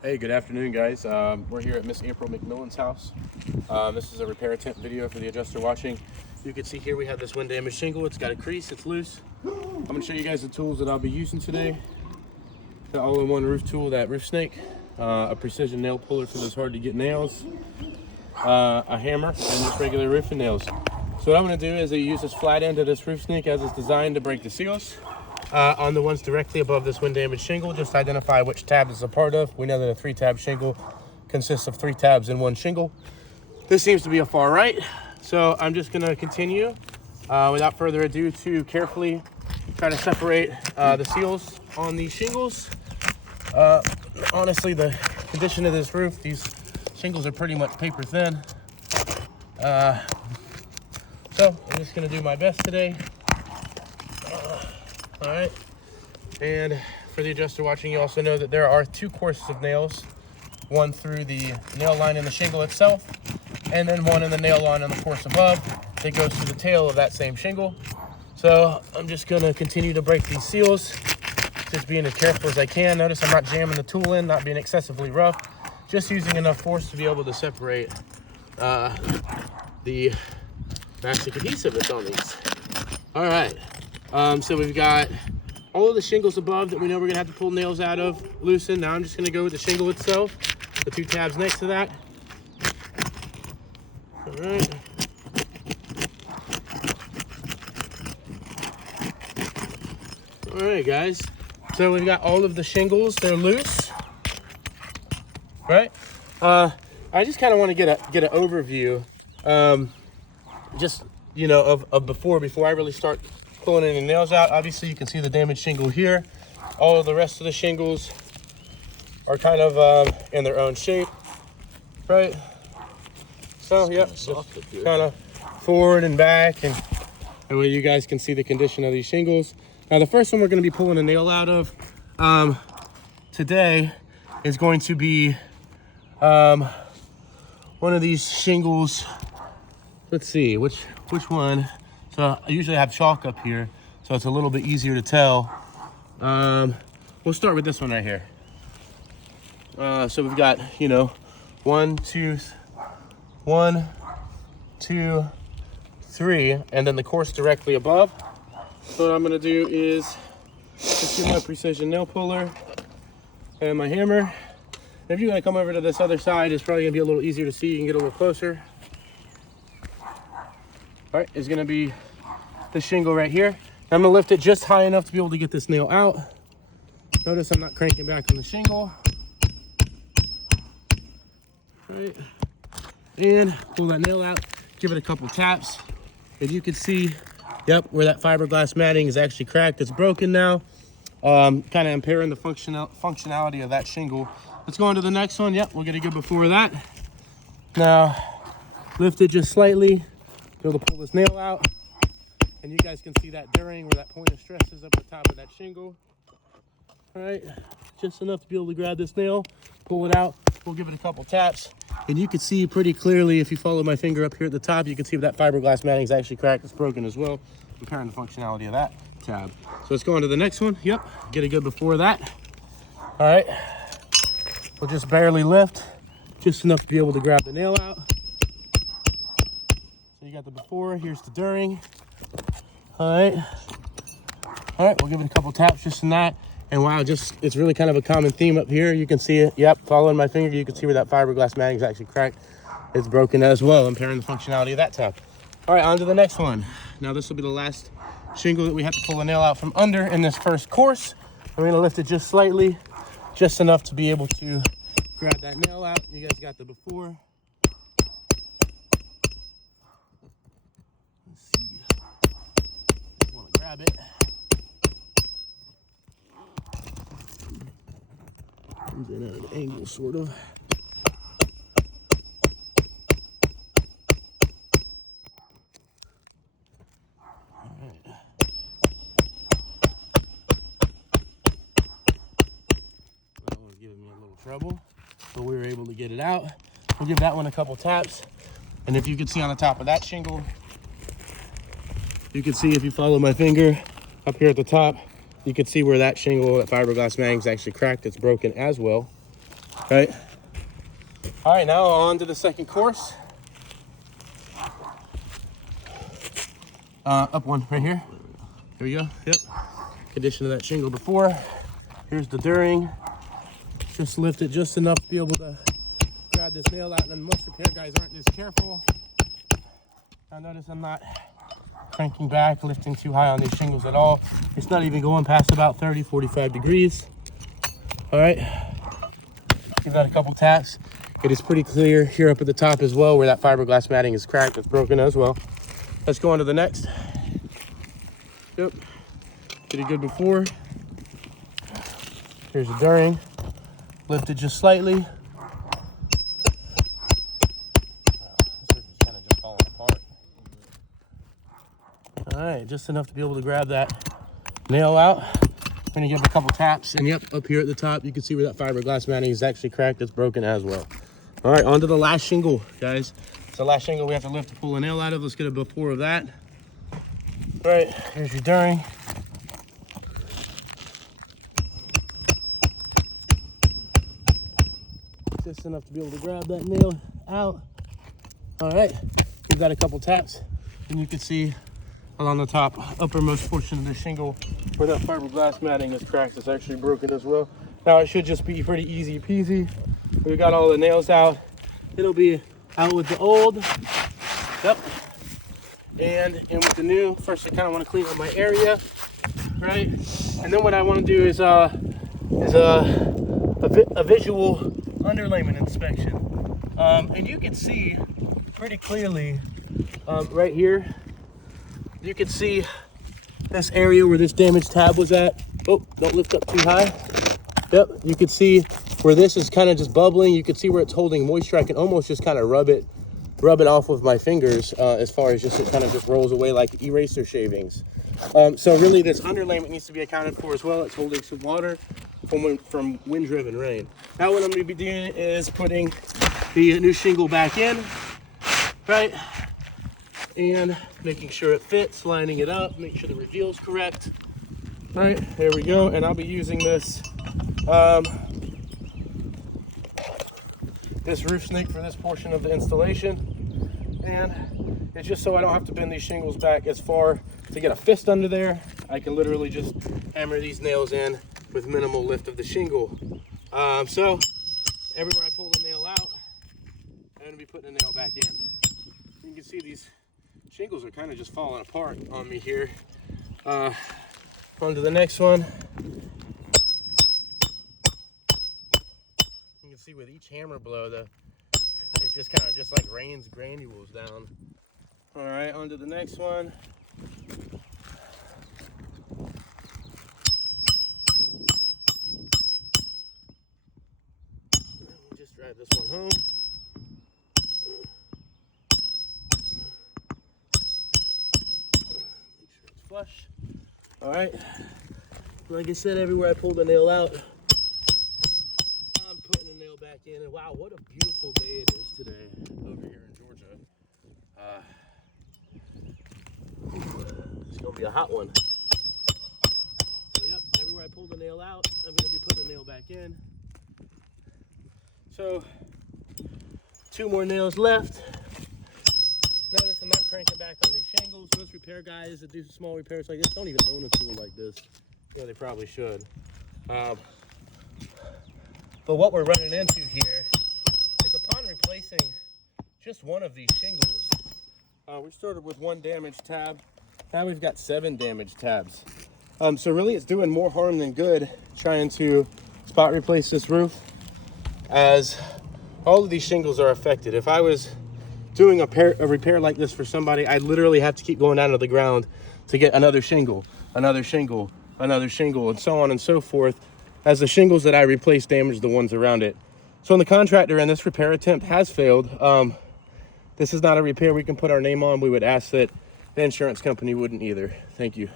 Hey, good afternoon, guys. We're here at Miss April McMillian's house. This is a repair attempt video for the adjuster watching. You can see here we have this wind damaged shingle. It's got a crease, it's loose. I'm going to show you guys the tools that I'll be using today. The all-in-one roof tool, that roof snake, a precision nail puller for those hard to get nails, a hammer, and just regular roofing nails. So what I'm going to do is I use this flat end of this roof snake as it's designed to break the seals. On the ones directly above this wind damaged shingle, just identify which tab it's a part of. We know that a 3-tab shingle consists of 3 tabs in one shingle. This seems to be a far right, so I'm just going to continue without further ado to carefully try to separate the seals on these shingles. Honestly, the condition of this roof, these shingles are pretty much paper thin. So I'm just going to do my best today. All right, and for the adjuster watching, you also know that there are 2 courses of nails, one through the nail line in the shingle itself, and then one in the nail line on the course above that goes to the tail of that same shingle. So I'm just gonna continue to break these seals, just being as careful as I can. Notice I'm not jamming the tool in, not being excessively rough, just using enough force to be able to separate the mastic adhesive that's on these. All right. So we've got all of the shingles above that we know we're gonna have to pull nails out of, loosen. Now I'm just gonna go with the shingle itself, the 2 tabs next to that. All right. All right, guys. So we've got all of the shingles, they're loose, right? I just kind of want to get an overview, just, you know, of before I really start pulling any nails out. Obviously you can see the damaged shingle here. All of the rest of the shingles are kind of in their own shape, right? So yep, just kind of forward and back, and that way you guys can see the condition of these shingles. Now the first one we're going to be pulling a nail out of today is going to be one of these shingles. Let's see which one. So I usually have chalk up here, so it's a little bit easier to tell. We'll start with this one right here. So we've got, you know, 1, 2, 3, and then the course directly above. So what I'm gonna do is just get my precision nail puller and my hammer. If you're gonna come over to this other side, it's probably gonna be a little easier to see. You can get a little closer. All right, it's gonna be the shingle right here. I'm gonna lift it just high enough to be able to get this nail out. Notice I'm not cranking back on the shingle. All right, and pull that nail out, give it a couple taps. If you can see, yep, where that fiberglass matting is actually cracked, it's broken now. Kind of impairing the functionality of that shingle. Let's go on to the next one. Yep, we'll get a good before that. Now, lift it just slightly, be able to pull this nail out. And you guys can see that during where that point of stress is up the top of that shingle. All right, just enough to be able to grab this nail, pull it out. We'll give it a couple taps. And you can see pretty clearly, if you follow my finger up here at the top, you can see that fiberglass matting is actually cracked. It's broken as well, impairing the functionality of that tab. So let's go on to the next one. Yep, get a good before that. All right, we'll just barely lift, just enough to be able to grab the nail out. So you got the before, here's the during. All right, we'll give it a couple taps just in that. And wow, it's really kind of a common theme up here. You can see it, yep, following my finger, you can see where that fiberglass matting is actually cracked. It's broken as well, impairing the functionality of that tab. All right, on to the next one. Now this will be the last shingle that we have to pull a nail out from under in this first course. I'm gonna lift it just slightly, just enough to be able to grab that nail out. You guys got the before. Grab it. Comes in at an angle, sort of. All right. That one was giving me a little trouble, but we were able to get it out. We'll give that one a couple taps. And if you can see on the top of that shingle, you can see if you follow my finger up here at the top, you can see where that shingle, that fiberglass matting is actually cracked. It's broken as well. right? All right, now on to the second course. Up one right here. Here we go. Yep. Condition of that shingle before. Here's the during. Just lift it just enough to be able to grab this nail out, and then most repair guys aren't this careful. Now notice I'm not cranking back, lifting too high on these shingles at all. It's not even going past about 30, 45 degrees. All right. Give that a couple taps. It is pretty clear here up at the top as well where that fiberglass matting is cracked. It's broken as well. Let's go on to the next. Yep. Did it good before. Here's the during. Lift it just slightly. This is kind of just falling apart. All right, just enough to be able to grab that nail out. I'm gonna give it a couple taps, and yep, up here at the top, you can see where that fiberglass matting is actually cracked. It's broken as well. All right, on to the last shingle, guys. It's the last shingle we have to lift to pull a nail out of. Let's get a before of that. All right, here's your during. Just enough to be able to grab that nail out. All right, we've got a couple taps, and you can see along the top uppermost portion of the shingle where that fiberglass matting is cracked. It's actually broken as well. Now it should just be pretty easy peasy. We got all the nails out. It'll be out with the old. Yep. And in with the new. First, I kind of want to clean up my area, right? And then what I want to do is a visual underlayment inspection. And you can see pretty clearly right here. You can see this area where this damaged tab was at. Oh, don't lift up too high. Yep, you can see where this is kind of just bubbling. You can see where it's holding moisture. I can almost just kind of rub it off with my fingers as far as just it kind of just rolls away like eraser shavings. So really this underlayment needs to be accounted for as well. It's holding some water from wind-driven rain. Now what I'm going to be doing is putting the new shingle back in, right? And making sure it fits, lining it up, make sure the reveal's correct. All right, there we go. And I'll be using this this roof snake for this portion of the installation. And it's just so I don't have to bend these shingles back as far to get a fist under there. I can literally just hammer these nails in with minimal lift of the shingle. So everywhere I pull the nail out, I'm gonna be putting a nail back in. You can see these shingles are kind of just falling apart on me here. On to the next one. You can see with each hammer blow, it just kind of just like rains granules down. All right, on to the next one. Just drive this one home. Flush. All right, like I said, everywhere I pull the nail out, I'm putting the nail back in. And wow, what a beautiful day it is today over here in Georgia. It's gonna be a hot one. So yep, everywhere I pull the nail out, I'm gonna be putting the nail back in. So 2 more nails left. Notice I'm not cranking back on these shingles. Most repair guys that do small repairs like this don't even own a tool like this. Yeah, they probably should. But what we're running into here is upon replacing just one of these shingles, we started with 1 damaged tab. Now we've got 7 damaged tabs. So really it's doing more harm than good trying to spot replace this roof, as all of these shingles are affected. If I was doing a repair like this for somebody, I'd literally have to keep going down to the ground to get another shingle, another shingle, another shingle, and so on and so forth, as the shingles that I replace damage the ones around it. So when the contractor and this repair attempt has failed, this is not a repair we can put our name on. We would ask that the insurance company wouldn't either. Thank you.